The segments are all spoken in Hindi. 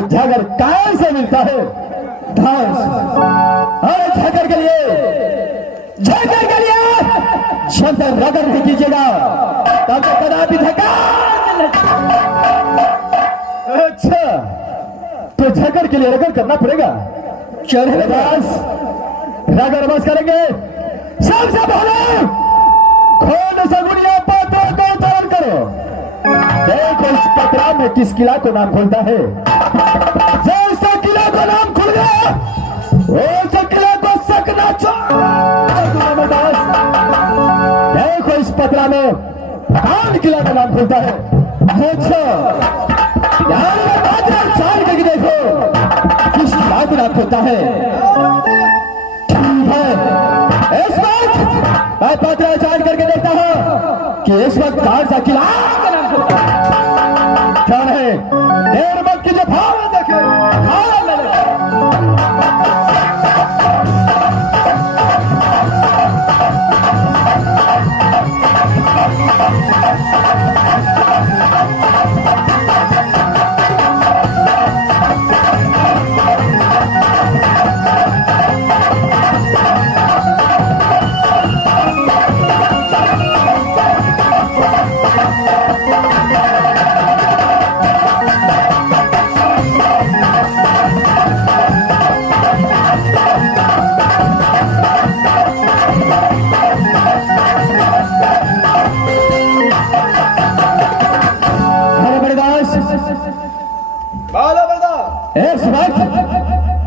झगर काय से मिलता है? घास। और झगर के लिए शब्द रगड़ नहीं कीजिएगा, तब तो कदापि धक्का। अच्छा, तो झगर के लिए रगड़ करना पड़ेगा। चले बस, रगड़ बस करेंगे। सबसे पहले खोल सगुनिया पात्रों को धारण करो। देखो इस पत्रा में किस किला को नाम खोलता है। जैसा किला को नाम खुल गया, वैसा किला को सकना देखो इस पत्रा में कौन किला का नाम खुलता है। अच्छा, चार करके देखो किस किला को नाम खुलता है। ठीक है, इस वक्त मैं पत्रा चार्ज करके देखता हूं कि इस वक्त कौन सा किला का नाम खुलता है। क्या है देर मत कीजिए, भाव देखे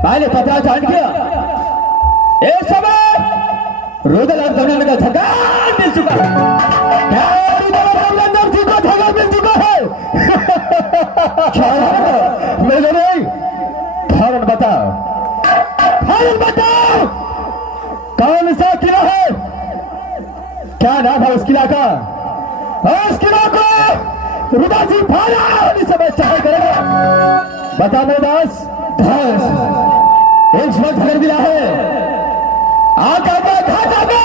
पहले पता जान गया। इस समय रुदल और दमन का थकान मिल चुका है। थकान मिल चुका है। मेरे नहीं, कारण बताओ, कौन सा किला है? क्या नाम है उस किला का? उस किला को रुदा सिंह भाला इस समय चाहे करेगा। बता मेरे दास, इस वक्त घर मिला है आका का घाटा में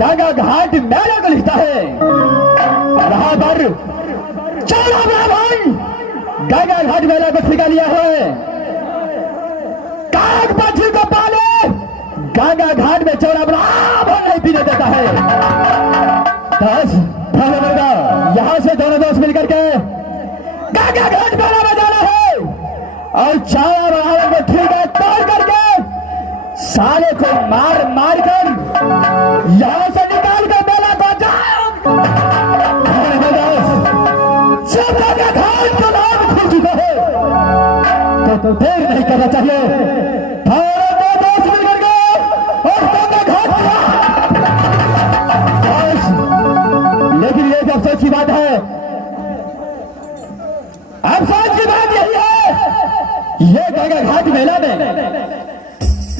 गंगा घाट मेला को लिखता है। वहां पर 14 ब्राह्मण गंगा घाट मेला को ठिका लिया है। काग मछली को पाले गंगा घाट में चौरा बराबर नहीं पीने देता है। बस यहाँ से दोनों दोस्त मिलकर के गंगा घाट मेला में जाना है और चौरा बराबर में ठिका तोड़ करके साले को मार मार कर यहां से निकाल कर मेला को जाओ। जब गंगा घाट का नाम खुल चुका है तो देर नहीं करना चाहिए। दोस्त मिलकर गए और गंगा घाट लेकिन ये अफसोस की बात है, अफसोस की बात यही है ये गंगा घाट मेला में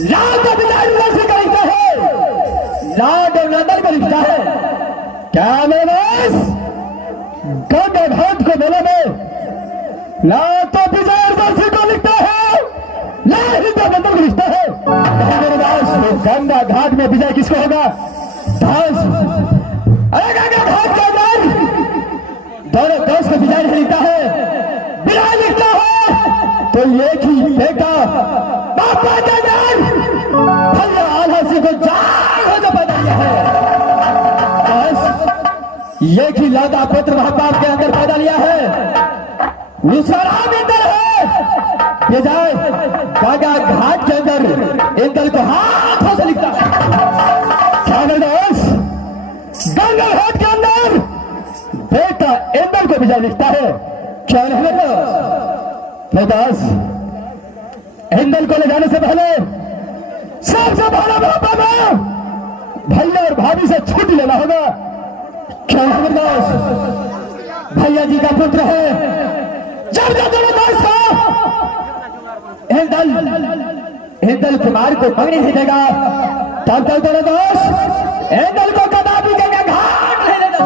लाड और बिलाल से खरीदता है, लाड और नंदन का रिश्ता है। क्या मेरे बस गंगा घाट को मेले में ना तो विजय दर्शी को लिखता है ना ही तो नंदन को लिखता है। मेरे दास गंगा घाट में विजय किसको होगा? दास अरे गंगा घाट के अंदर दोनों दोस्त को विजय नहीं लिखता है, बिलाल लिखता है तो एक ही बेटा बापा के अंदर भैया आला सिंह को जान हो पैदा किया है। बस एक ही लौता पुत्र महाबाप के अंदर पैदा लिया है, उसका नाम इंदल है। विजय गंगा घाट के अंदर इंदल को हाथों से लिखता है। गंगा घाट के अंदर बेटा इंदल को विजय लिखता है। क्या नहीं दास इंदल को ले जाने से पहले सबसे पहले बाबा में भैया और भाभी से छुट्टी लेना होगा। क्या दास भैया जी का पुत्र है। जब जब दोनों दोस्त इंदल कुमार को मंगनी नहीं देगा तब तक दोनों दोस्त इंदल को कदापि गंगा घाट नहीं देगा।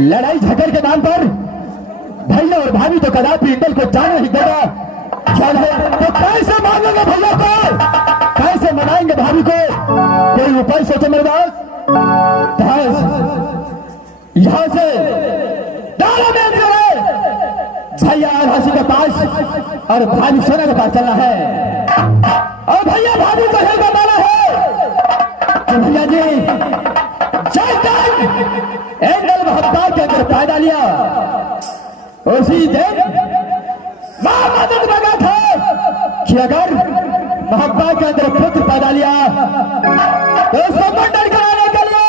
लड़ाई झगड़ के नाम पर भैया और भाभी तो कदापि इंदल को जाने नहीं देगा। तो कैसे मांगेंगे भैया को, कैसे मनाएंगे भाभी को? कोई उपाय सोचो मेरे दास। यहां से भैया आधासी के पास और भाभी सोना के पास चलना है और भैया भाभी को यही बताना है कि भैया जी इंदल मोहब्बत के अंदर पैदा लिया उसी दिन मां मदद मांगा था कि अगर मोहब्बत के अंदर पुत्र पैदा लिया तो उसको मंडन कराने के लिए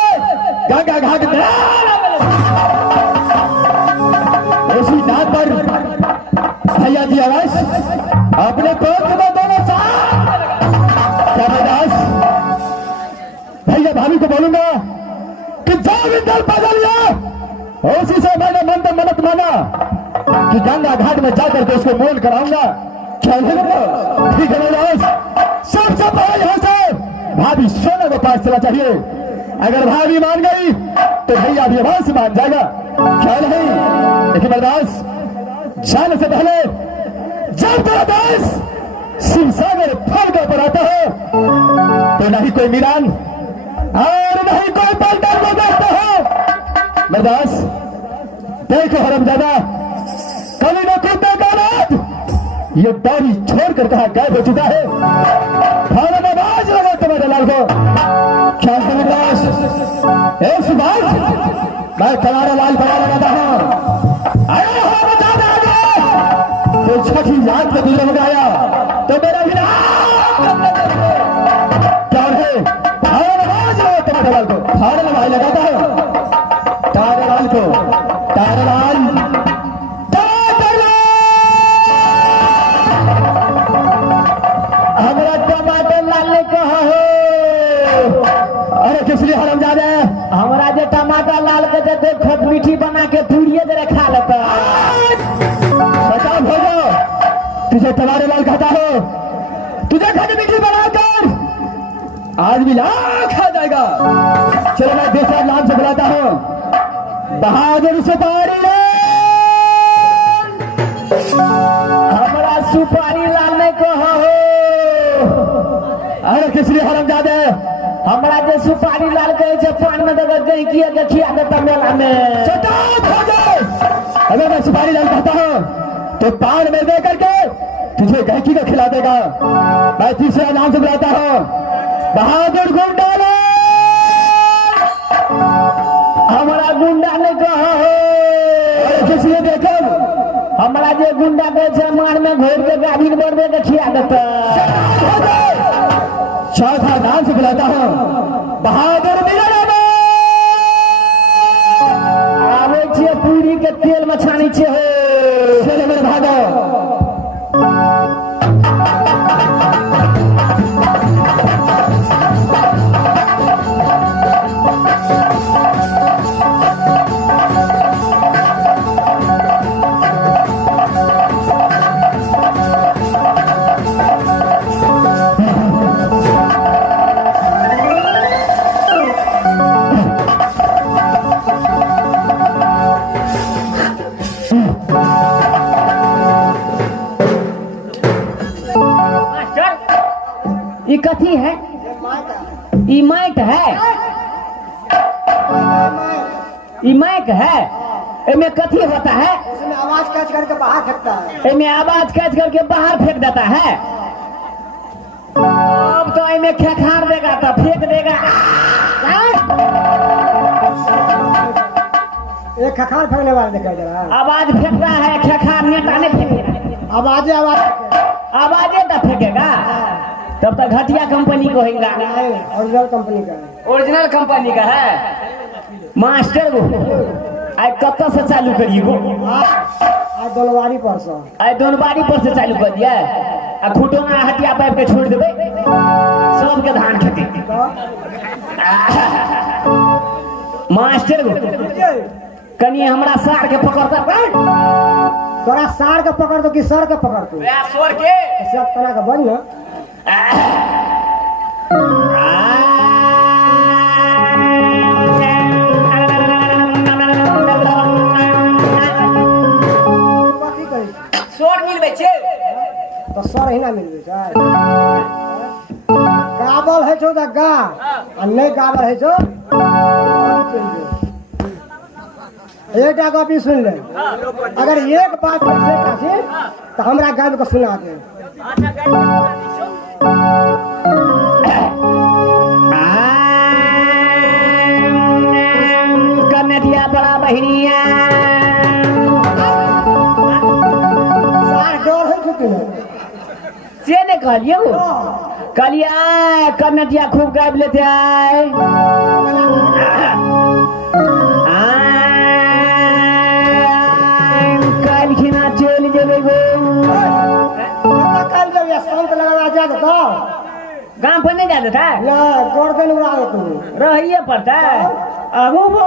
गंगा घाट में उसी नाम पर भैया जी आवाज अपने पुत्र को दोनों साथ भैया भाभी को बोलूंगा कि जो इंदल पैदा लिया उसी से मैंने मन मन्नत माना कि गंगा घाट में जाकर के उसको मोल कराऊंगा। ठीक है सबसे पहले यहां से भाभी सोना के पास चला चाहिए। अगर भाभी मान गई तो भैया भी आवाज से मान जाएगा। ख्याल नहीं लेकिन बर्दाश्त जाने से पहले जब तेरा दास शिव सागर फल के ऊपर आता हो तो नहीं कोई मीरान और नहीं कोई पलटा को देखते हो। बर्दाश्त देखो हरमजादा कभी न कुत्ते का रात ये दाढ़ी छोड़कर कहा गायब हो चुका है। खाने में बाज लगा तुम्हारे लाल को ख्याल कर बर्दाश्त एक सुभाष मैं तुम्हारा लाल पड़ा लगाता हूं। आया हो बता दे तो छठी याद से गुजर हो आया तो मेरा भी क्या है तुम्हारे लाल को खाने में भाई लगाता है तारे लाल को तारे लाल हमारा टमाटर लाल ने कहा है। अरे किस लिए हरमजादे हमारा जो टमाटर लाल के जो खट मीठी बना के पूड़िए जरा खा लेता हो जाओ। तुझे तुम्हारे लाल कहता हो तुझे खट मीठी बनाकर आज भी लाख खा जाएगा। चलो मैं दूसरा नाम से बुलाता हूं बहादुर सुपारी हमारा सुपारी लाल ने कहा हो। अरे किस लिए हरमजादे हमारा जो सुपारी लाल के पान में दगा गई किया खिया देता मेला में। अगर मैं सुपारी लाल दान में दे करके तुझे गायकी का खिला देगा। मैं तीसरा नाम से बुलाता हूँ बहादुर गुंडा। हमारा गुंडा ने कहा किसी देखो हमारा जो गुंडा के मार में घोर के गाड़ी बढ़ दे के खिया देता। चौथा नाम से बुलाता हूँ बहादुर आवे छे पूरी के तेल में छानी छे हो चले मेरे भागो। ये कथी है? ये माइक है। ये माइक है। इसमें कथी होता है? इसमें आवाज कैच करके बाहर फेंकता है। इसमें आवाज कैच करके बाहर फेंक देता है। अब तो इसमें खेखार देगा तो फेंक देगा। एक खखार फेंकने वाला दिखाई दे रहा है। आवाज फेंक रहा है, खेखार नेता नहीं फेंकेगा। आवाज आवाजे तो फेंकेगा। तब तक घटिया कंपनी को होगा। ओरिजिनल कंपनी का है। ओरिजिनल कंपनी का है। मास्टर वो आज कब से चालू करिए वो? आज दोनवारी पर से। आज दोनवारी पर से चालू कर दिया। आ खुटोना हटिया पाइप के छोड़ देवे सबके धान खेती। मास्टर वो कनी हमरा सार के पकड़ता। तोरा सार के पकड़ दो कि सर के पकड़ दो? सोर के सब तरह का बन ना। सोर मिलबे छे तो सर ही ना मिलबे छै। गाबल है छो त गा आ नहीं गाबल है छो एक कॉपी सुन ले। अगर एक बात तो हमरा गायब को सुना दे। कन्हैया बड़ा बहनिया सार डर है छुट्टी से ने कहलियो कहलिया कन्हैया खूब गायब लेते आए। कल खिना चल जेबे गो कल जब ये शांत लगा जा तो गांव पर नहीं जाता था। ना गर्दन उड़ा दे तू रहिए पड़ता अबू वो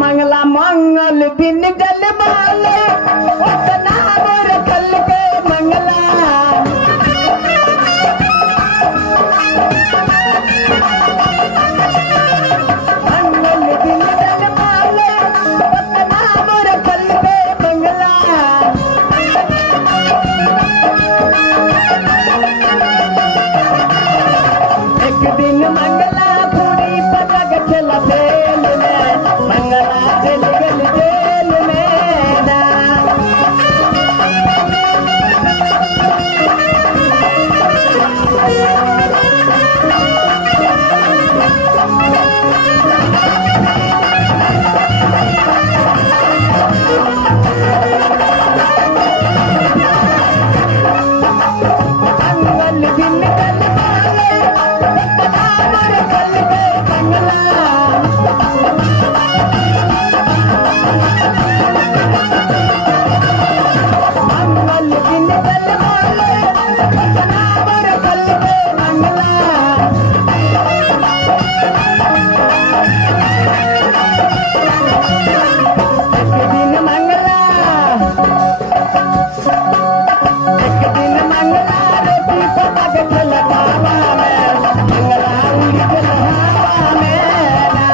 मंगला मंगल दिन जल माले उतना मोर कल के मंगला मंगल दिन जल माले उतना मोर कल के मंगला एक दिन मंगला पूरी पतंग चला फेल में मंगला चल गल जेल में ना। मंगल दिन कल माले उतना मोर कल के मंगला मंगल दिन कल माले उतना मोर कल के मंगला एक दिन मंगला रोटी पका के खिलावा में मंगला उड़ी के नहावा में ना।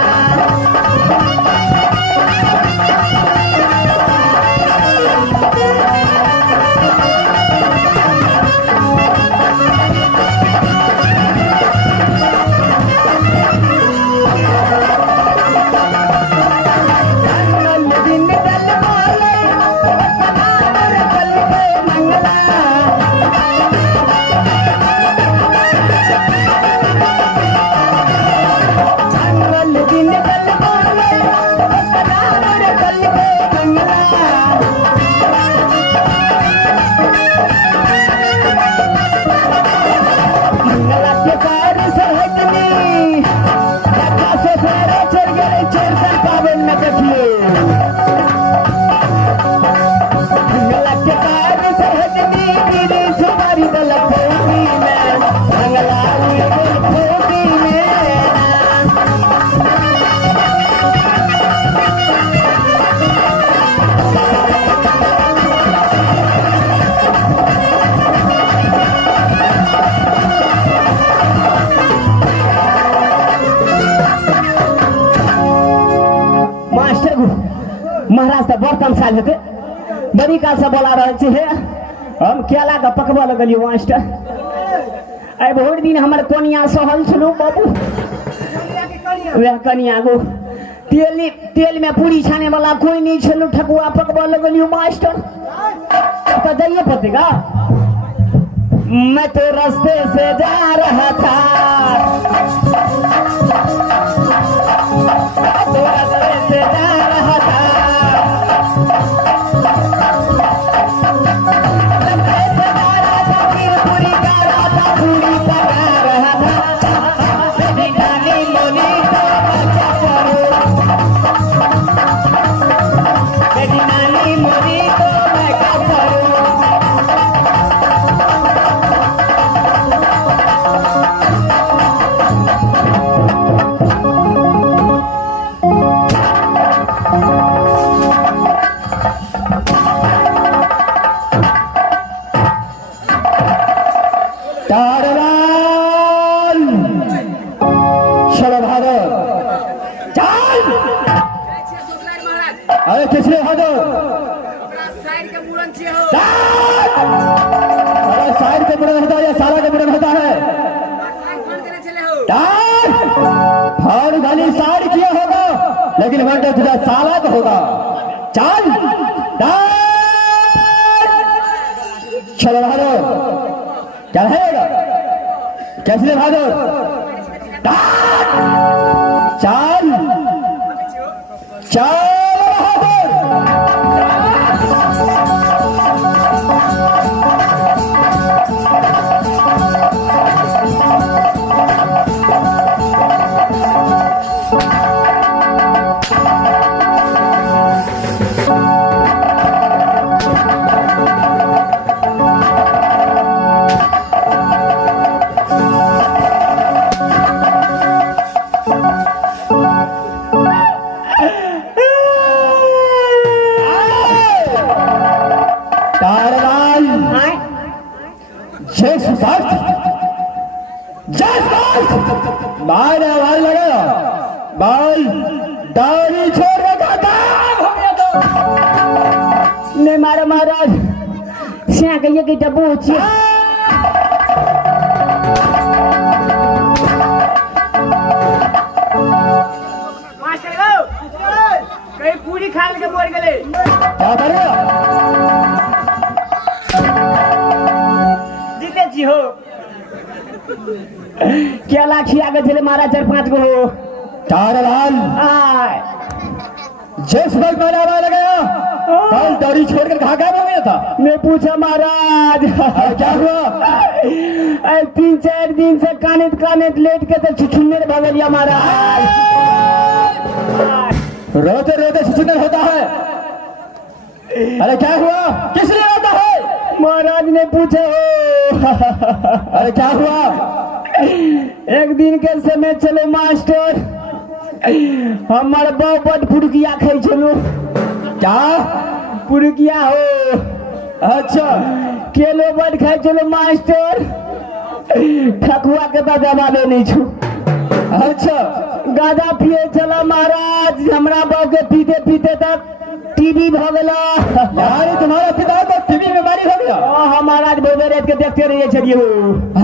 5 साल हेते बड़ी काल से बोला रहे छे हम केला का पकवा लगलियो मास्टर आई भोर दिन हमर कोनिया सहल छलो बाबू वे कनिया गो तेल में पूरी छाने वाला कोई नहीं छलो ठकुआ पकवा लगलियो मास्टर तो जाइए पतेगा मैं तो रास्ते से जा रहा था तो रास्ते से जा रहा था पूरी का रास्ता पूरी पका रहा था डाली मोनी तो क्या करूं बेटी नानी मोनी तो मैं क्या करूं तारलाल शरभारत चल अरे किसने भादो साइड के मुड़न होता है या साला के मुड़न होता है फाड़ खाली साइड किया होगा लेकिन वहां तुझा साला तो होगा चल शरभारत क्या रहेगा कैसे भादो चाल चाल बाल आवाज लगा बाल दाढ़ी छोड़ रखा हो गया तो ने मारा महाराज सिया कहिए कि डब्बू छिए मास्टर गो कहीं पूरी खा के मर गेले क्या करेगा जीते जी हो केला खिया के चले मारा 4-5 गो तारलाल आय जिस वक्त मैंने आवाज लगाया बाल दाढ़ी छोड़कर कहाँ गया गया था मैं पूछा महाराज क्या हुआ 3-4 दिन से कानित लेट के तो छुछुन्ने भगलिया महाराज रोते रोते छुछुन्ने होता है अरे क्या हुआ किस लिए रोता है महाराज ने पूछे हो अरे क्या हुआ एक दिन के समय चलो मास्टर हमारे बाप बड़ पुरकिया खाई चलो क्या पुरकिया हो अच्छा केलो बड़ खाई चलो मास्टर ठकुआ के तो जवाबे नहीं छू अच्छा गादा पिए चला महाराज हमरा बाप के पीते पीते तक टीबी भ गला यार तुम्हारा पिता तो टीबी बीमारी हो गया हमारा बोले रेत के देखते रहिए छड़िए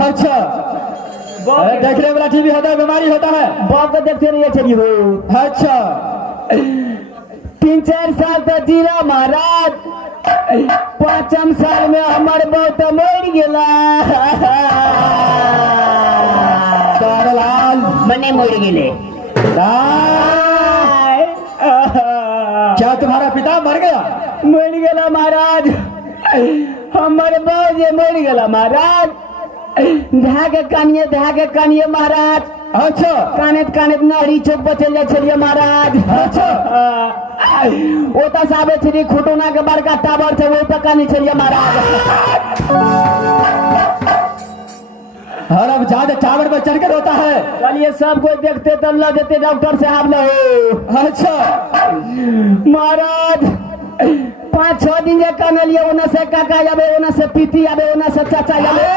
अच्छा अरे देखने वाला टीबी होता है बीमारी होता है बाप को देखते रहिए छड़िए अच्छा 3-4 साल तक जीला महाराज 5म साल में हमारे बहुत मर गेला तारलाल मने मर गेले क्या तुम्हारा पिता मर गया मर गेला महाराज हमारे बहुत मर गेला महाराज धागे कानिए महाराज अच्छा कानित नहरी चौक पर चल जाए छलिए महाराज अच्छा ओता से आवे छली खुटोना के बड़का टावर थे वही पर कानी छलिए महाराज और अब ज्यादा टावर पर चढ़कर होता है चलिए सब कोई देखते तो ला देते डॉक्टर साहब लो अच्छा महाराज 5-6 दिन जे कानलिए ओना से काका आवे ओना से पीती आवे ओना से चाचा आवे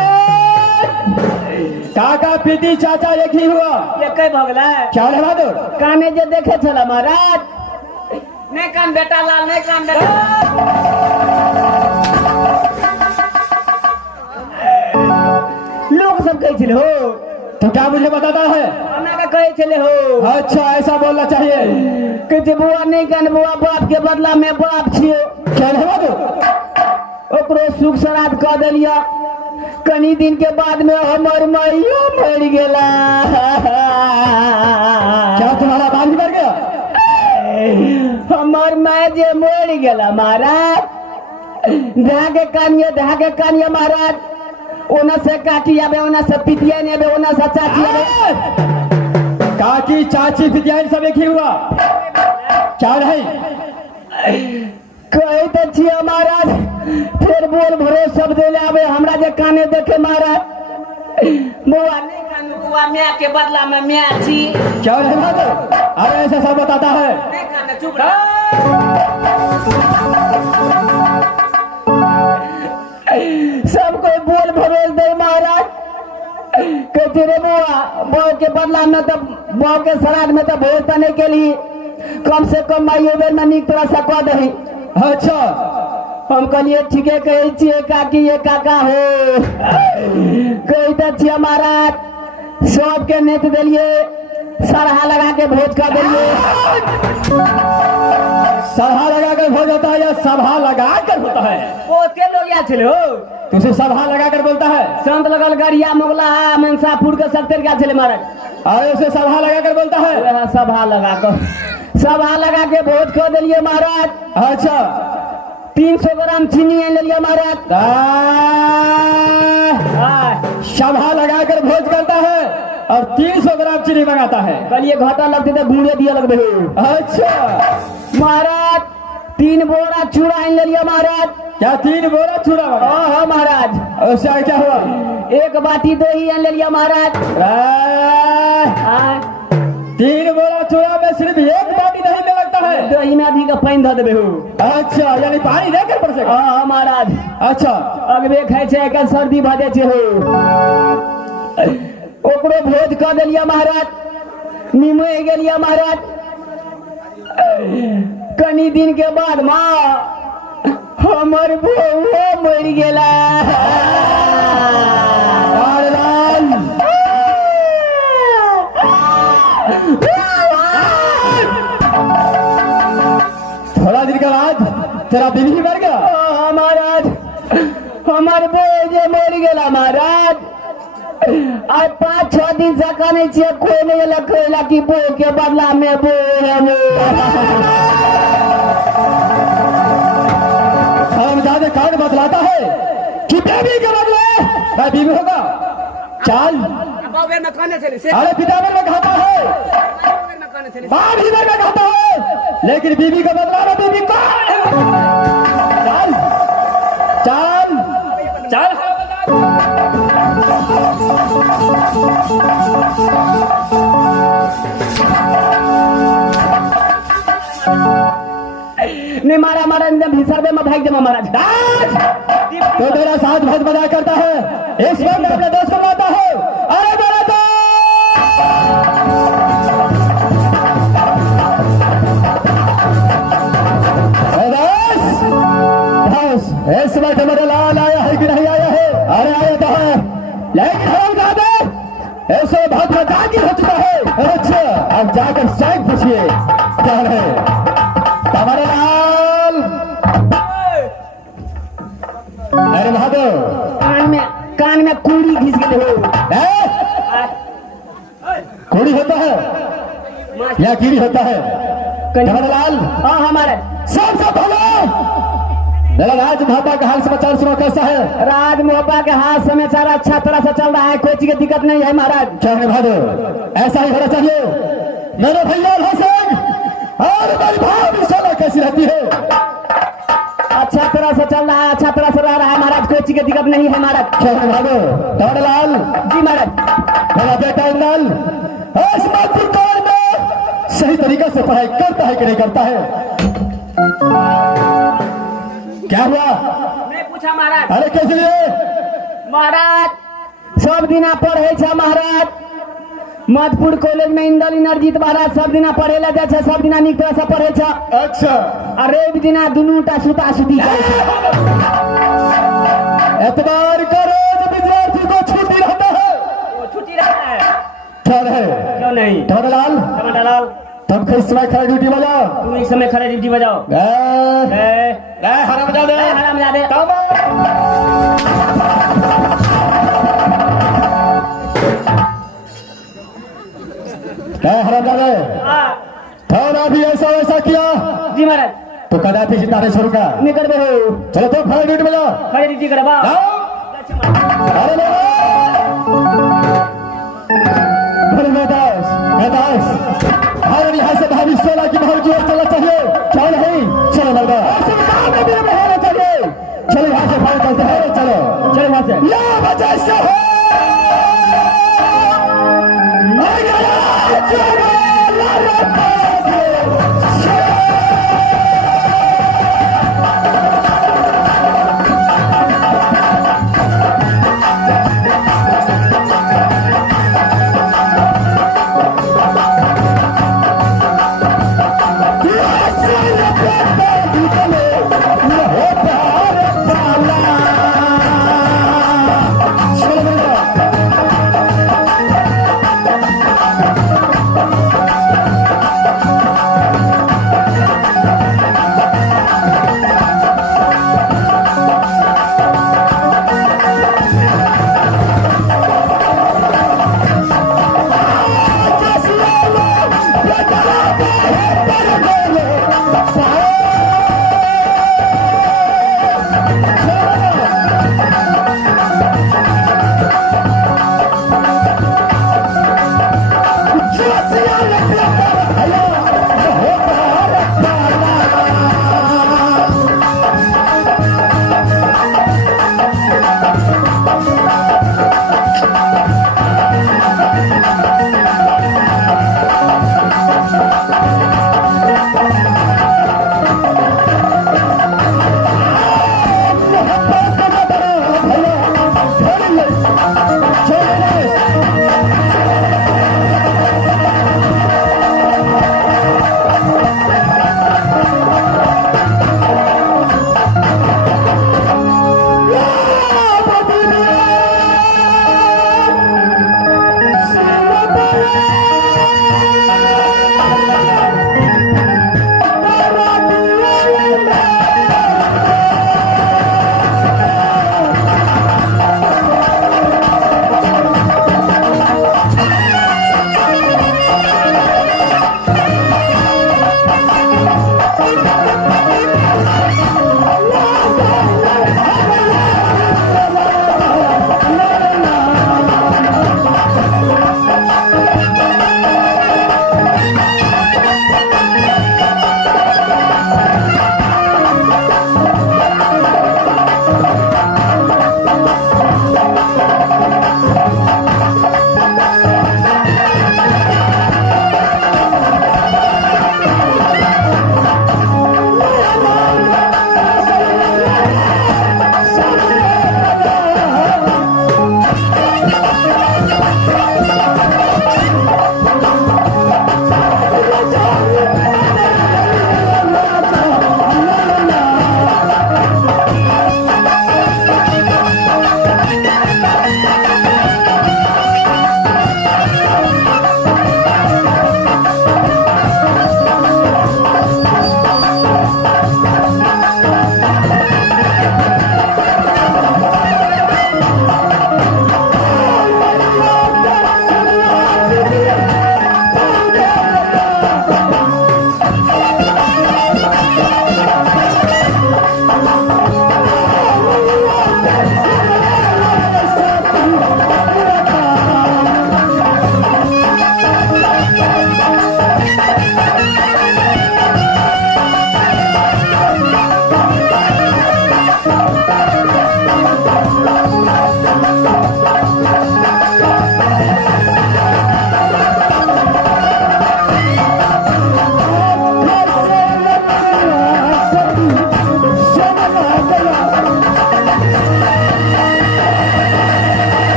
काका पीती चाचा एक ही हुआ ये कई भगला क्या है बहादुर काने जे देखे छला महाराज नहीं कान बेटा लाल, नहीं कान बेटा। लोग सब कहे चले हो तो क्या मुझे बताता है? हमरा का कहे चले हो। अच्छा ऐसा बोलना चाहिए। कहते बुआ नहीं कान, बुआ बाप के बदला में बाप छियो। क्या हुआ तो? ओकरो सुख श्राद्ध कर दिलिया, कनी दिन के बाद में हमर मैया मर गेला। क्या तुम्हारा बाप ही मर गया? हमर माय जे मर गेला महाराज, धागे कानिए महाराज, ओना से काटी आवे, ओना से पितिया ने आवे, ओना से चाची आवे। काकी चाची पितिया सब एक ही हुआ क्या नहीं? कहे तो छिया महाराज, फिर बोल भरोस सब दे आवे, हमरा जे काने देखे महाराज। बुआ नहीं कान, बुआ मैं के बदला में मैं छी। क्या नहीं बात? अरे ऐसा सब बताता है। नहीं कान, चुप रह। सब कोई बोल भरोस दे महाराज। कहते रे बुआ के बदला में तो बुआ के श्राद्ध में तो भोज बने के लिए कम से कम माइयो बेर में नीक तरह से कह दही। अच्छा हम कहलिए ठीके कहे छिए काकी, ये काका हो। कहते छिए महाराज, सबके नेत दिलिए, सरहा लगा के भोज कर दिलिए। सभा लगा कर भोज होता है या सभा लगा कर होता है? ओते लोग या चलो तुझे सभा लगा कर बोलता है? संत लगल गरिया मोगला मनसापुर के सत्तर क्या चले महाराज। अरे उसे सभा लगा कर बोलता है? वह सभा लगा के भोज कर दिलिए महाराज। अच्छा 300 ग्राम चीनी ले लिया महाराज। सभा लगा कर भोज करता है और 300 ग्राम चीनी मंगाता है। कल ये घाटा लगते थे, घूरे दिया लगते हैं। अच्छा महाराज 3 बोरा चूड़ा ले लिया महाराज। क्या 3 बोरा चूड़ा? हाँ महाराज। उससे क्या हुआ? 1 बाटी दही ले लिया महाराज। 3 बोरा चूड़ा में सिर्फ 1 बाटी दही में लगता है? दही में अधिक पानी धो देबे हो। अच्छा यानी पानी लेकर पड़ सके? हाँ महाराज। अच्छा अगबे खाए छे के सर्दी भजे छे हो, ओकरो भोज कर दिलिया महाराज। निमो गेलिया महाराज। कनी दिन के बाद माँ हमर बउआ मर गेला। थोड़ा दिन के बाद तेरा बीवी मर गया? महाराज हमार बउआ जे मर गेला महाराज। आज 5-6 दिन से कहने छिए, कोई नहीं लखेला कि बो के बदला में बो हम ज्यादा कार्ड बतलाता है कि बेबी के बदले मैं बीवी होगा। चाल अरे पितावर में खाता है, बाप ही में खाता है, लेकिन बीवी का बदला में बीवी कौन है? चाल चाल चाल नहीं मारा भीसर में भाग देना महाराज। तो मेरा साथ बहुत मजाक करता है, इस वक्त अपने दोस्त को बुलाता है। अरे मेरा दोस्त इस वक्त मेरा लाल आया है कि नहीं आया है? अरे आया तो है, लेकिन हम ज्यादा ऐसे बहुत मजाक ही हो चुका है। अच्छा अब जाकर साइड पूछिए क्या है हमारे लाल। अरे महादेव कान में कुड़ी घिस गए हो। कुड़ी होता है या कीड़ी होता है? हमारे लाल हाँ हमारे सब भलो मेरा राज मोहब्बा का हाल समाचार सुना कैसा है? राज मोहब्बा के हाथ समाचार अच्छा तरह से चल रहा है, कोई चीज की दिक्कत नहीं है महाराज। क्या है महादेव? ऐसा ही होना चाहिए। मेरे भैया हसन और मेरी भाव इंशाल्लाह कैसी रहती है? अच्छा तरह से चल रहा है, अच्छा तरह से रह रहा है महाराज, कोई चीज की दिक्कत नहीं है महाराज। क्या है महादेव? लाल जी महाराज। मेरा बेटा इंदल आसमानपुर कॉलेज में सही तरीके से पढ़ाई करता है कि नहीं करता है? क्या हुआ? नहीं पूछा महाराज। अरे कैसे लिए? महाराज सब दिन पढ़े छे महाराज, मधुपुर कॉलेज में इंदल इंद्रजीत महाराज सब दिना पढ़े ला जाए, सब दिना निक तरह से पढ़े छ। अच्छा और रवि दिना दुनूटा सुता सुती करे छ। एतबार करो जब विद्यार्थी को छुट्टी रहता है। वो छुट्टी रहता है क्या है क्यों नहीं? टमाटरलाल टमाटरलाल तब किस समय खड़ा ड्यूटी बजाओ। तुम इस समय खड़े ड्यूटी बजाओ। हरा बजा दे हराम जादे। हरा बजा दे। थोड़ा भी ऐसा वैसा किया जी महाराज तो कदापि जिंदा नहीं छोड़ूंगा। निकल बे हो चलो तो खड़ा ड्यूटी बजाओ। खड़े ड्यूटी करवा। अरे यहाँ से भाभी 16 की महल की ओर चलना चाहिए। क्या नहीं? चलो लड़का चाहिए। चलो यहाँ से भाई चलते हैं। चलो चलो यहाँ से या बचा से हो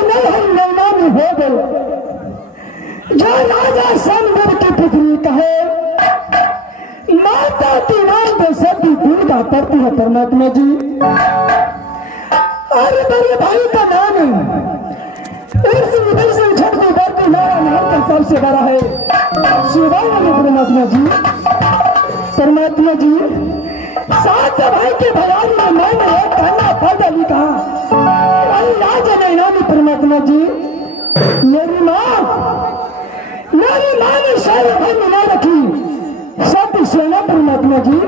नैना में हो गए जो राजा संगम की पुत्री कहे माता की नाम पे सभी दुर्गा पड़ती है परमात्मा जी। अरे मेरे भाई का नाम इस विदेश से छोटे बार को मेरा नाम का सबसे बड़ा है शिवानंद परमात्मा जी। परमात्मा जी सात भाई के भयान में मैंने एक कहना पैदा लिखा राजा नैना में परमात्मा जी। मेरी माँ ने शायद भाई में ना रखी सत्य सेना परमात्मा जी।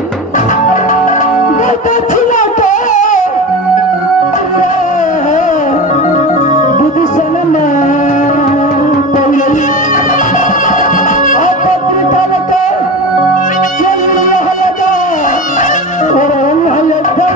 बेटा छिला के बुद्धि सनम पौली आप पत्रिका लगा चल रहा लगा और हम लगा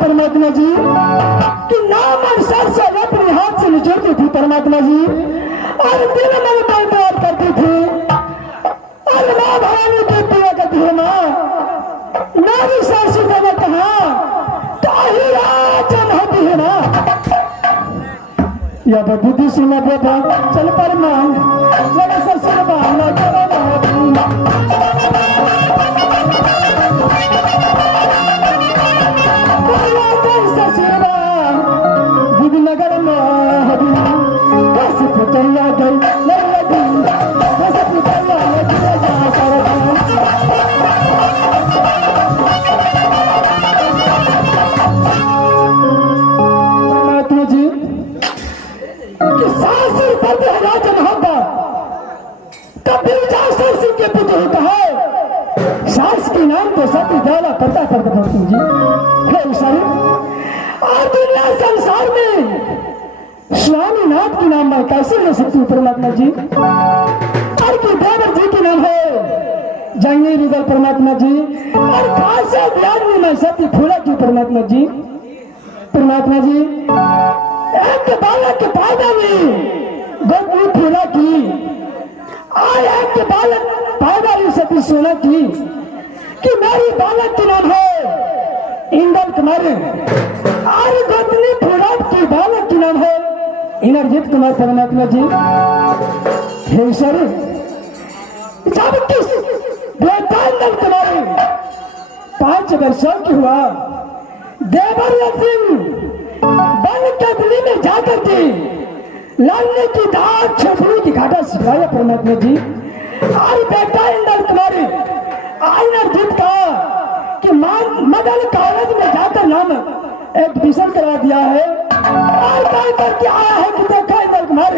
परमात्मा जी कि नाम और सर से अपने हाथ से निचोड़ती थी परमात्मा जी और दिन में बात करती थी और माँ भवानी की प्रिया करती है माँ नारी सासू का ने कहा जन होती है ना या बुद्धि सुना बेटा चल पर मान लगे ससुर बाला नगर में कैसे पुतला गई लगी कैसे पुतला लगी सासुर पर है राजा मोहब्बत कबीर जासर सिंह के पुत्र होता है सास के नाम तो सती ज्यादा पता पड़ता भक्त जी है सर। और दुनिया संसार में स्वामीनाथ के नाम में कैसे ले सकती हूँ परमात्मा जी। और की देवर जी के नाम है जंगी रुदल परमात्मा जी। और खासे ध्यान में सती फूला की परमात्मा जी। परमात्मा जी एक बालक के पैदा में गोपी फूला की और एक बालक पैदा हुई सती सोना की कि मेरी बालक के नाम है इंदल कुमार और गोपनी फूलाट की बालक के नाम है इंद्रजीत कुमार परमात्मा जी। हे सर जब किस बेटा इंदल कुमार 5 वर्षों की हुआ देवर सिंह वन के दिल्ली में जाकर के लड़ने की दाग छोटनी की घाटा सिखाया परमात्मा जी। और बेटा इंदल कुमार आईना जीत का कि मदन कॉलेज में जाकर नाम एडमिशन करा दिया है। और कह करके आया है कि देखा इंदल कुमार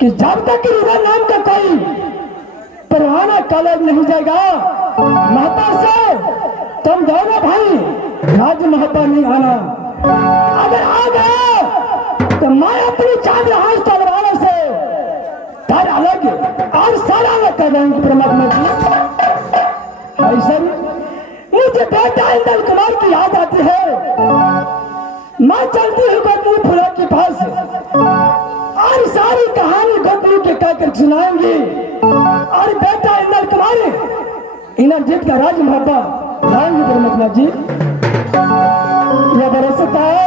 कि जब तक इधर नाम का कोई परवाना कॉलेज नहीं जाएगा महता से तुम दोनों भाई राज महता नहीं आना। अगर आ गया तो मैं अपनी चांद हाथ तलवारों से तर अलग और सारा अलग कर देंगे परमात्मा जी। ऐसा मुझे बेटा इंदल कुमार की याद आती है। मैं चलती हूँ गोपी फुला के पास और सारी कहानी गोपी के कहकर सुनाएंगे। और बेटा इंदल कुमार इंद्रजीत का राज महबा लाएंगे परमात्मा जी। यह बरसता है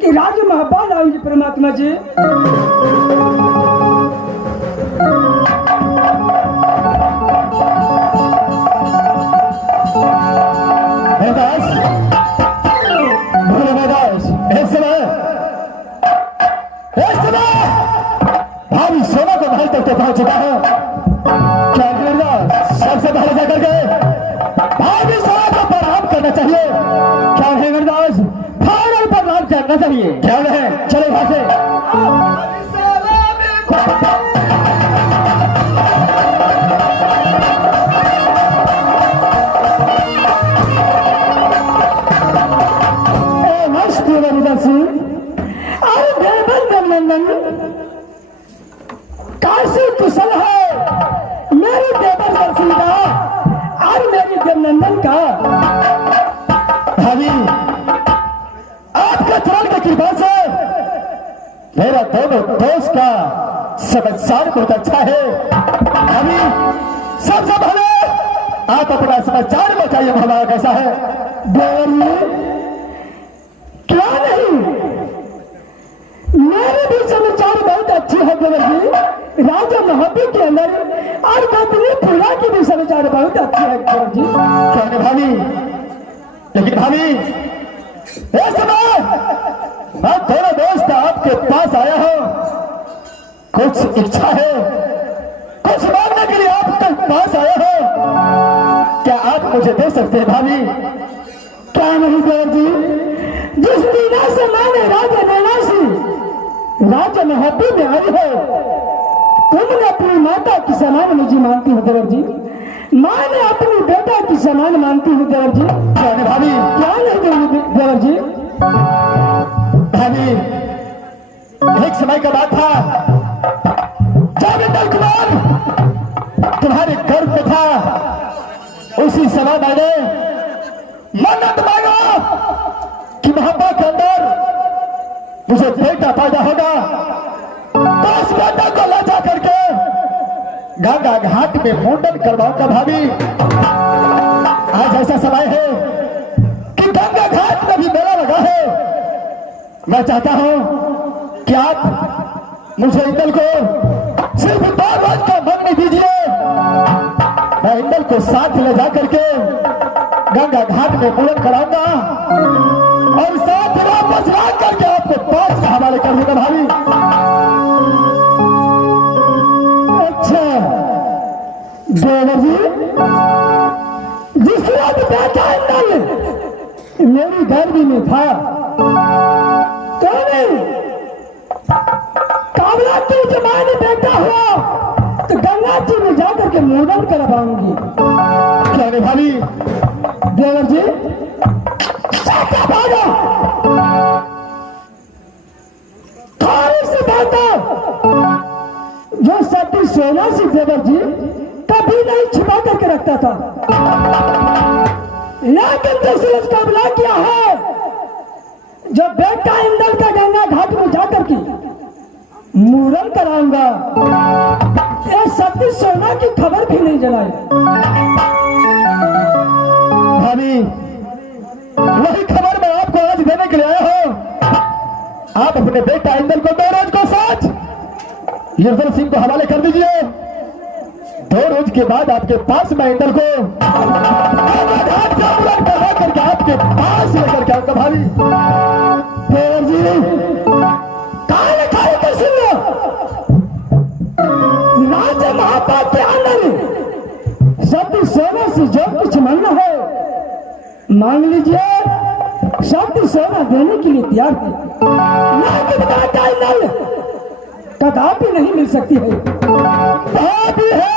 कि राज महापाल आएंगे परमात्मा जी। क्या गिरना सबसे पहले जाकर के भाभी साहब को प्रणाम करना चाहिए। क्या है गिरदास फाइनल प्रणाम करना चाहिए। क्या है चलो वहां से काशी कुशल है मेरी देवर रसीदा और मेरी देवनंदन का। भाभी आपका चरण की कृपा से मेरा दोनों दोस्त का समाचार बहुत अच्छा है। भाभी सबसे पहले आप अपना समाचार बताइए हमारा कैसा है। देवर क्या नहीं मेरे भी समाचार बहुत अच्छे हैं देवर जी। राजा महाबी के अंदर और गौतमीपुरा की भी समाचार बहुत अच्छे हैं देवर जी। क्या नहीं भाभी, लेकिन भाभी इस समय मैं दोनों दोस्त आपके पास आया हूं। कुछ इच्छा है, कुछ मांगने के लिए आपके पास आया हूं। क्या आप मुझे दे सकते हैं भाभी? क्या नहीं देवर जी, जिस दीना से मैंने राजा नैना से राजा महाबी में आई है तुमने अपनी माता की समान मुझे मानती हो देवर जी। मैंने अपनी बेटा की समान मानती हूँ देवर जी। क्या नहीं भाभी? क्या नहीं देवर जी? भाभी एक समय का बात था जब इंदल कुमार तुम्हारे गर्भ में था। उसी समय मैंने मन्नत मांगा कि महाबा के अंदर मुझे बेटा पैदा होगा, तो उस बेटा को ले जा करके गंगा घाट में मुंडन करवाऊंगा। भाभी आज ऐसा समय है कि गंगा घाट में भी मेला लगा है। मैं चाहता हूं कि आप मुझे इंदल को सिर्फ 2 रोज का मंगनी दीजिए। मैं इंदल को साथ ले जा करके गंगा घाट में मुंडन कराऊंगा और साथ वापस ला करके आपको 5 के हवाले कर दूंगा। भाभी अच्छा देवर जी, जिस रात बेटा इंदल मेरी गर्मी में था तो काबला की जमाने बेटा हुआ तो गंगा जी में जाकर के मुंडन करवाऊंगी। क्या नहीं भाभी? देवर जी भागो थोड़ी सी बात जो सती सोना से देवर जी कभी नहीं छिपा करके रखता था, लेकिन दूसरे कबला किया है जो बेटा इंदल का गंगा घाट में जाकर के मुंडन कराऊंगा, ये सती सोना की खबर भी नहीं जलाई। भाभी वही खबर मैं आपको आज देने के लिए आया हूं। आप अपने बेटा इंदल को 2 रोज को साथ युद्धल सिंह को हवाले कर दीजिए। 2 रोज के बाद आपके पास मैं इंदल को घाट से मुंडन करवा करके आपके पास लेकर के आऊंगा। भाभी देवर जी काले काले कर सुन लो, राजा महापा के अंदर सती सोना से जो कुछ मांगना है मांग लीजिए। सती सोना देने के लिए तैयार है, लेकिन बेटा इंदल कदापि नहीं मिल सकती है। भाभी है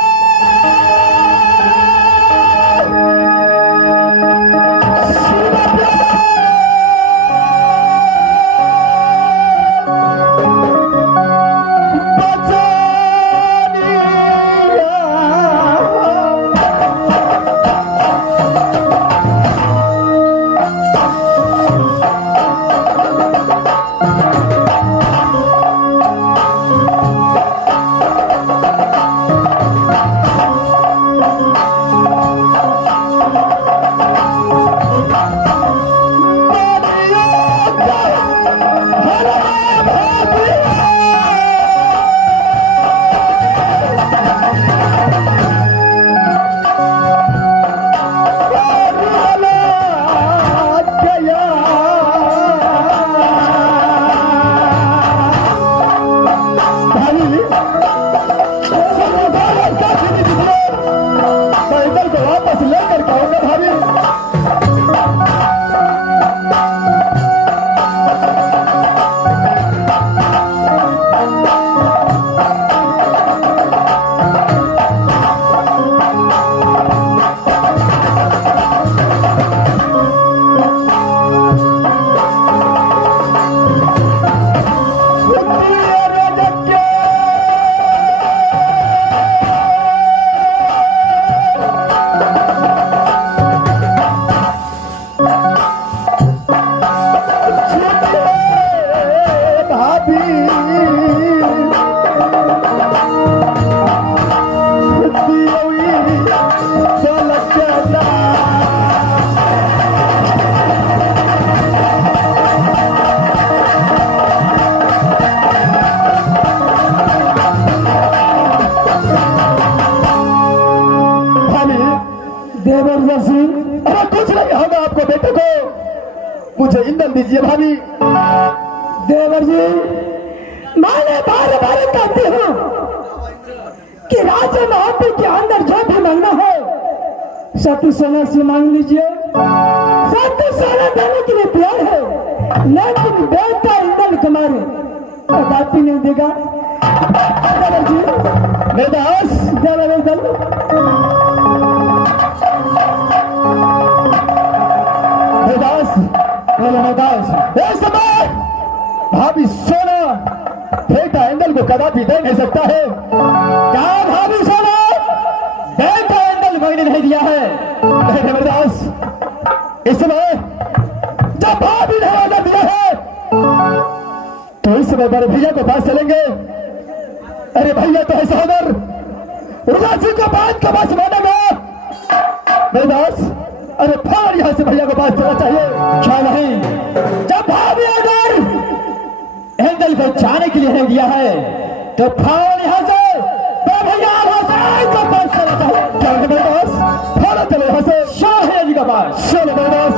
देवर जी, अरे कुछ नहीं होगा आपको बेटे को, मुझे ईंधन दीजिए भाभी। देवर जी, मैंने बार बार कहती हूँ कि राजा महापी के अंदर जो भी मांगना है सती सोना से मांग लीजिए। सती सोना देने के लिए तैयार है, लेकिन बेटा इंदल कुमार कदापि नहीं देगा। देवर जी, मेदास देवर इंदल, मेदास मेदास इस समय भाभी सोना बेटा इंदल को कदापि दे नहीं सकता है। क्या भाभी सोना बेटा इंदल मैंने नहीं दिया है? नहीं जबरदास, इस समय जब भाभी ने ऑर्डर दिया है तो इस समय बड़े भैया को पास चलेंगे। अरे भैया तो है सहोदर, उदासी को बात का बस मानेगा। मेदास, अरे फौरन यहां से भैया को पास चलना चाहिए। क्या नहीं, जब भाभी ऑर्डर इंदल को जाने के लिए नहीं दिया है तो फौरन यहां से तो भैया वहां से को पास चलना चाहिए। क्या है मेदास, फौरन चलो यहां से शाह जी का पास चलो मेदास।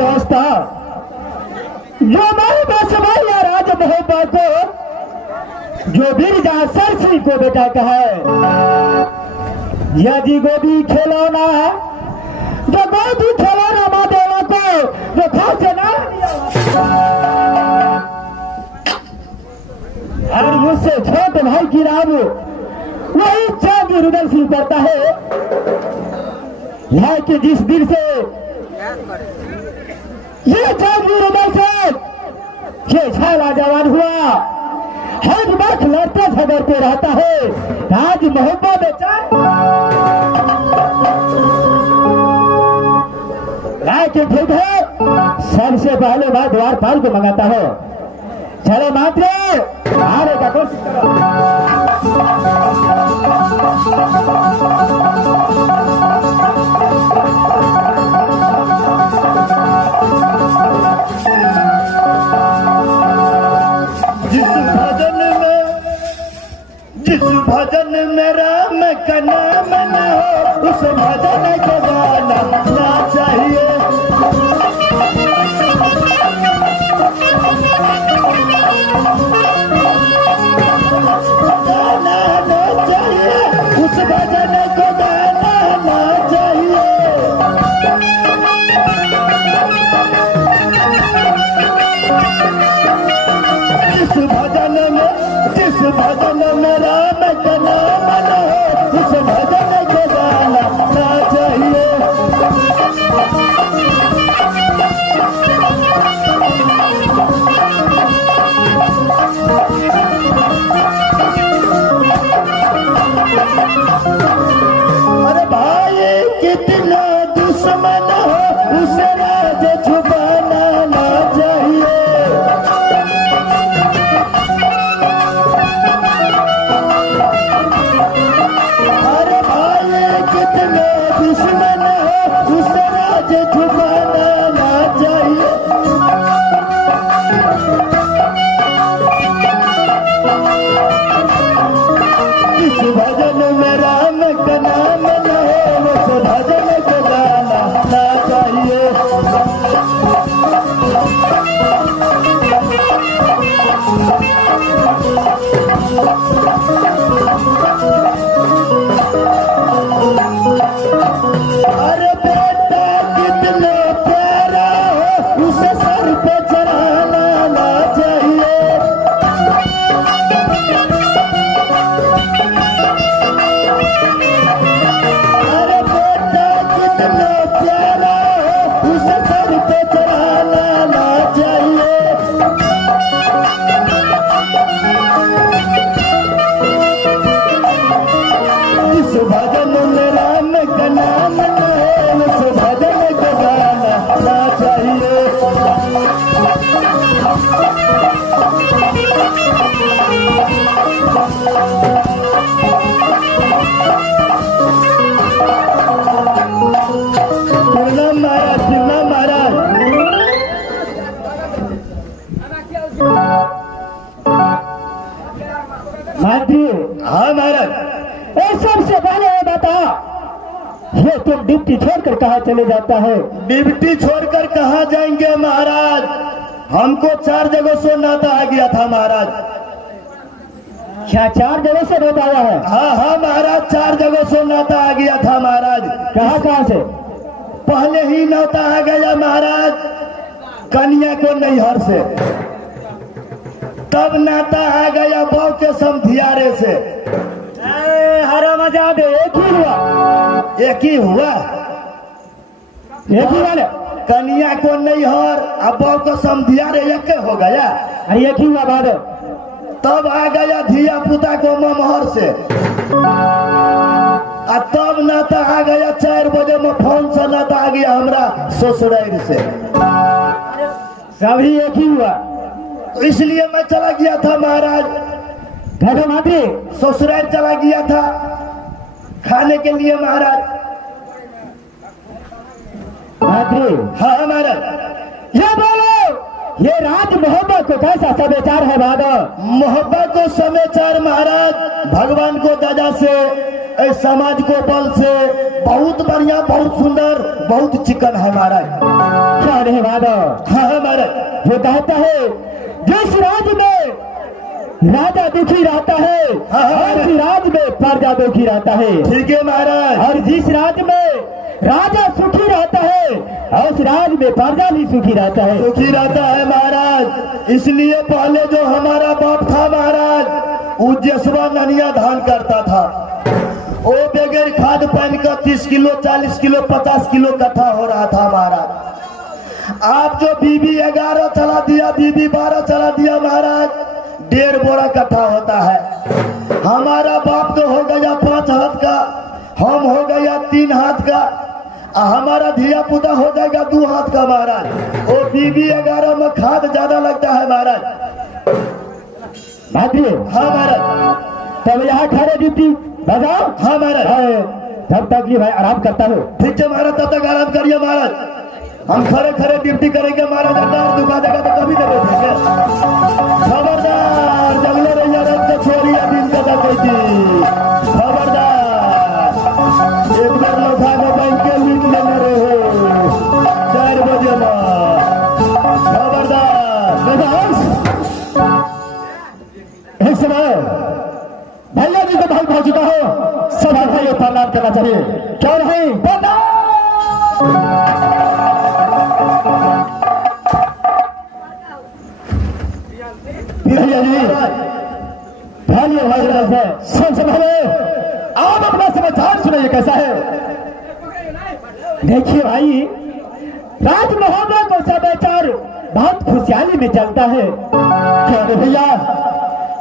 दोस्तों, जो हमारे बसवैया राज मोहब्बा को जो बिरजा सरसी को बेटा कहा है, यदि गोदी खिलौना जो गोदी खिलौना माँ देवा को जो खासे ना और मुझसे छोटे भाई की राम वही चांदी रुदल सिंह करता है, कि जिस दिन से ये चांदी रुदल से ये छाला जवान हुआ, हर वक्त लड़ते झगड़ते रहता है। राज मोहब्बत बेचा लेकिन ठीक है, सबसे पहले मैं द्वारपाल को मंगाता हूँ। चलो मात्र आने का कोशिश करो। जिस भजन में राम का नाम न हो, उस भजन को गाना ना चाहिए। गाना ना चाहिए, उस भजन को गाना ना चाहिए। जिस भजन में राम का नाम न हो, उस भजन को गाना ना चाहिए। अरे भाई कितना दुश्मन हो, उसे राज छुपाना ना चाहिए। अरे भाई कितने दुश्मन हो, उस राज छुपाना ना चाहिए। इस भजन में राम का नाम न हो, उस भजन को गाना ना चाहिए। अरे बेटा कितना प्यारा हो, उसे सर पे चढ़ाना ना चाहिए। अरे बेटा कितना प्यारा हो, उसे सर पे चढ़ाना ना चाहिए। इस भजन में राम का नाम न हो, उस भजन को गाना ना चाहिए। प्रणाम महाराज, प्रणाम महाराज। मंत्री, हाँ महाराज। सबसे पहले ये बता, ये तुम ड्यूटी छोड़कर कहाँ चले जाता है? डिप्टी छोड़कर कहाँ जाएंगे महाराज? हमको 4 जगह से नाता आ गया था महाराज। क्या 4 जगह से रोता आया है? हाँ हाँ महाराज, 4 जगह से नाता आ गया था महाराज। कहाँ से? पहले ही नाता आ गया महाराज कन्या को नैहर से, तब नाता आ गया बहू के समधियारे से। हरा मजा दे, एक ही हुआ। एक ही हुआ, एक ही वाले कन्या को नैहर अब बहू को समधियारे एक हो गया। अरे एक ही हुआ बाद तब आ गया धिया पुता को ममहर से, और तब नाता आ गया 4 बजे में फोन से नाता आ गया हमरा ससुराल से। सभी एक ही हुआ, तो इसलिए मैं चला गया था महाराज। घटो मंत्री, ससुराल चला गया था खाने के लिए महाराज। मंत्री, हाँ महाराज। ये बोलो, ये राज मोहब्बत को कैसा समाचार है? बाद मोहब्बत को समाचार महाराज भगवान को दया से इस समाज को बल से बहुत बढ़िया, बहुत सुंदर, बहुत चिकन है महाराज। क्या रे माधव? हाँ है महाराज। जो कहता है जिस राज्य में राजा दुखी रहता है उस राज्य में प्रजा दुखी रहता है। ठीक है महाराज। और जिस राज्य में राजा सुखी रहता है उस राज्य में प्रजा भी सुखी रहता है। सुखी रहता है महाराज। इसलिए पहले जो हमारा बाप था महाराज, वो जसवा ननिया धान करता था। वो बगैर खाद पानी का 30 किलो 40 किलो 50 किलो कट्ठा हो रहा था महाराज। आप जो बीबी 11 चला दिया, बीबी 12 चला दिया महाराज, 1.5 बोरा कट्ठा होता है। हमारा बाप तो हो गया 5 हाथ का, हम हो गया 3 हाथ का, हमारा धिया पुता हो जाएगा 2 हाथ का महाराज। वो बीबी 11 में खाद ज्यादा लगता है महाराज। हाँ महाराज। तब यहाँ खड़े ड्यूटी बजाओ। हाँ महाराज। जब तक ये भाई आराम करता हो। ठीक है महाराज, तब तक आराम करिए महाराज। हम खड़े खड़े ड्यूटी करेंगे महाराज। अगर दुखा देगा तो कभी नहीं देखेंगे। खबरदार, जंगले रैया रंग से छोरी दिन कदा कहती। खबरदार, एक बार लौटा के बैंक के लूट लेने रहे हो 4 बजे में। खबरदार। एक समय भैया जी को भाई पहुंच चुका हो, सब भाइयों प्रणाम करना चाहिए। क्यों नहीं? भैया जी भाइयों भाई सबसे पहले आप अपना समाचार सुनिए कैसा है। देखिए भाई, राजमहल को समाचार बहुत खुशहाली में चलता है। क्या भैया?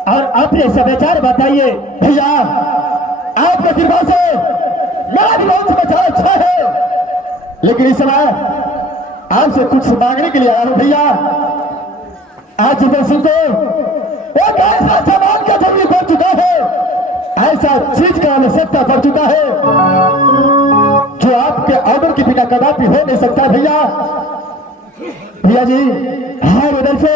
और अपने समाचार बताइए। भैया आपके कृपा से मेरा भी बहुत समाचार अच्छा है, लेकिन इस समय आपसे कुछ मांगने के लिए आया हूं भैया। आज जितने सिंह को एक ऐसा सामान का जरूरी पड़ चुका है, ऐसा चीज का आवश्यकता पड़ चुका है जो आपके ऑर्डर के बिना कदापि हो नहीं सकता भैया। भैया जी हर उधर से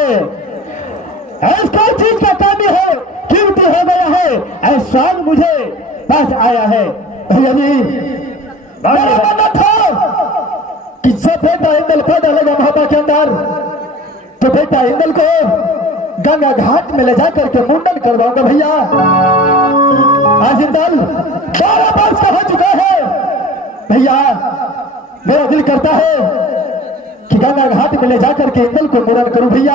ऐसा चीज का कमी है, कीमती हो गया है, ऐसा मुझे पास आया है। भैया जी मेरा मानना था कि जब बेटा इंदल पैदा लगा महाबा के अंदर, तो बेटा इंदल को गंगा घाट में ले जाकर के मुंडन करवाऊंगा भैया। आज इंदल 12 वर्ष का हो चुका है भैया। मेरा दिल करता है कि गंगा घाट में ले जाकर के इंदल को मुंडन करूं भैया।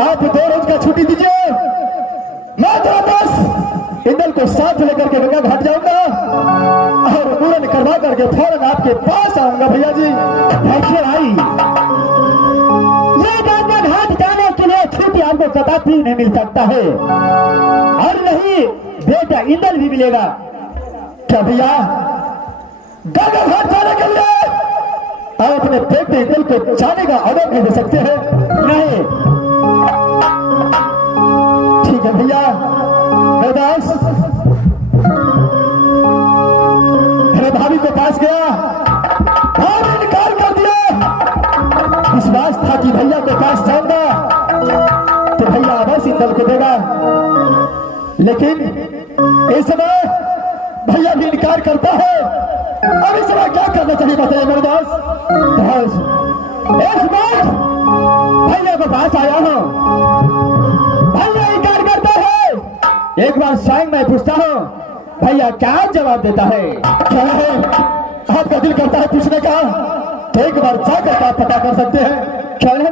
आप 2 रोज का छुट्टी दीजिए, मैं 2 बस इंदल को साथ लेकर के गंगा घाट जाऊंगा और मुंडन करवा करके फौरन आपके पास आऊंगा भैया जी। देखिए भाई, ये गंगा घाट जाने के लिए छुट्टी आपको कदापि नहीं मिल सकता है, और नहीं बेटा इंदल भी मिलेगा। क्या भैया गंगा घाट जाने के लिए आप अपने बेटे इंदल को जाने का ऑर्डर नहीं दे सकते हैं? नहीं। ठीक है भैया। दास मेरे भाभी के पास गया और इनकार कर दिया। विश्वास था कि भैया के पास जाऊंगा तो भैया अवश्य इंदल को देगा, लेकिन इस समय भैया भी इनकार करता है। अब इस समय क्या करना चाहिए बताइए मेरे दास? इस बार भैया के पास आया हूँ, भैया इनकार करता है। एक बार स्वयं मैं पूछता हूँ, भैया क्या जवाब देता है? क्या है आपका दिल करता है पूछने का, तो एक बार जाकर आप पता कर सकते हैं। क्या है?